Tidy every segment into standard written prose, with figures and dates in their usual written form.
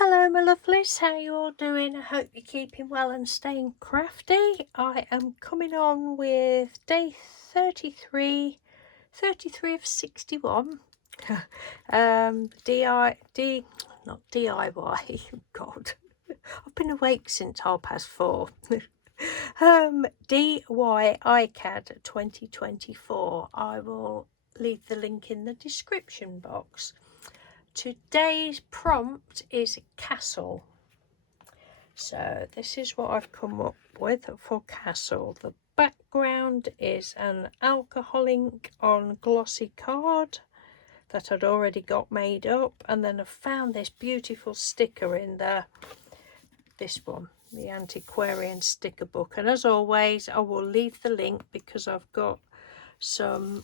Hello my lovelies, how you all doing? I hope you're keeping well and staying crafty. I am coming on with day 33 of 61. Not DIY, God, I've been awake since 4:30. DY ICAD 2024. I will leave the link in the description box. Today's prompt is castle. So this is what I've come up with for castle. The background is an alcohol ink on glossy card that I'd already got made up, and then I found this beautiful sticker in this one, the antiquarian sticker book. And as always, I will leave the link because I've got some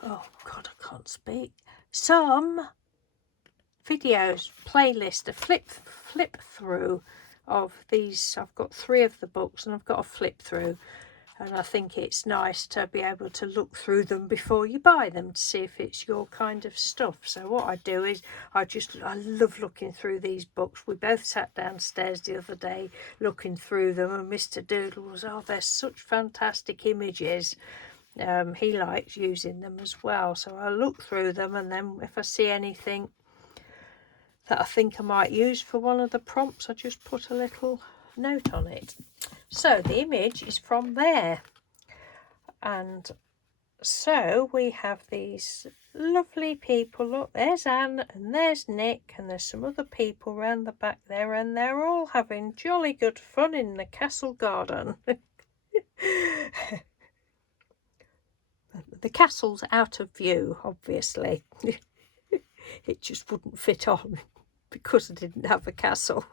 oh God, I can't speak. Some videos, playlist, a flip through of these. I've got 3 of the books and I've got a flip through, and I think it's nice to be able to look through them before you buy them to see if it's your kind of stuff. So what I do is I love looking through these books. We both sat downstairs the other day looking through them, and Mr. Doodle was, oh, they're such fantastic images. He likes using them as well, so I look through them, and then if I see anything that I think I might use for one of the prompts, I just put a little note on it. So the image is from there, and so we have these lovely people. Look, there's Anne and there's Nick, and there's some other people around the back there, and they're all having jolly good fun in the castle garden. The castle's out of view, obviously. It just wouldn't fit on because I didn't have a castle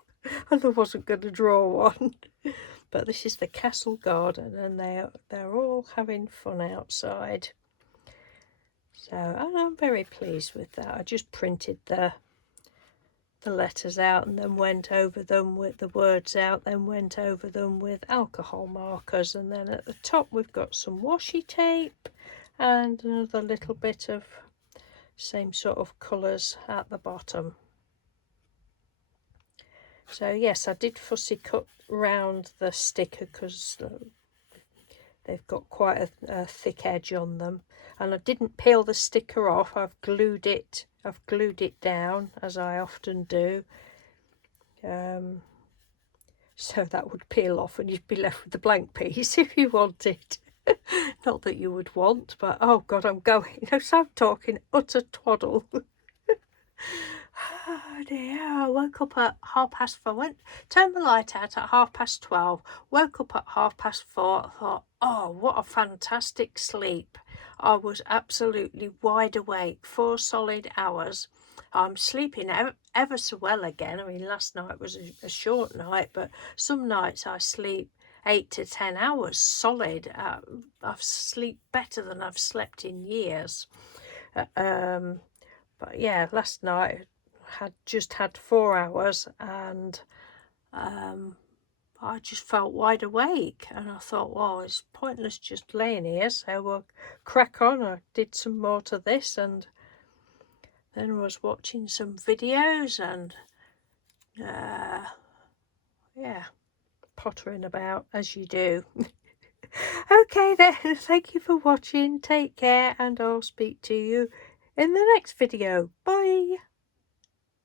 and I wasn't going to draw one. But this is the castle garden, and they're all having fun outside. So, and I'm very pleased with that. I just printed the letters out and then went over them with the words out, then went over them with alcohol markers, and then at the top we've got some washi tape and another little bit of same sort of colours at the bottom. So yes, I did fussy cut round the sticker because they've got quite a thick edge on them, and I didn't peel the sticker off. I've glued it down, as I often do, so that would peel off and you'd be left with the blank piece if you wanted. Not that you would want, but oh God, I'm talking utter twaddle. Oh dear, I woke up at 4:30. Turned my light out at 12:30. Woke up at 4:30. I thought, oh, what a fantastic sleep. I was absolutely wide awake, 4 solid hours. I'm sleeping ever so well again. I mean, last night was a short night, but some nights I sleep 8 to 10 hours solid. I've sleep better than I've slept in years. But yeah, last night had just had 4 hours, and I just felt wide awake, and I thought, well, it's pointless just laying here, so we'll crack on. I did some more to this, and then I was watching some videos and yeah, pottering about as you do. Okay then, thank you for watching, take care, and I'll speak to you in the next video. Bye.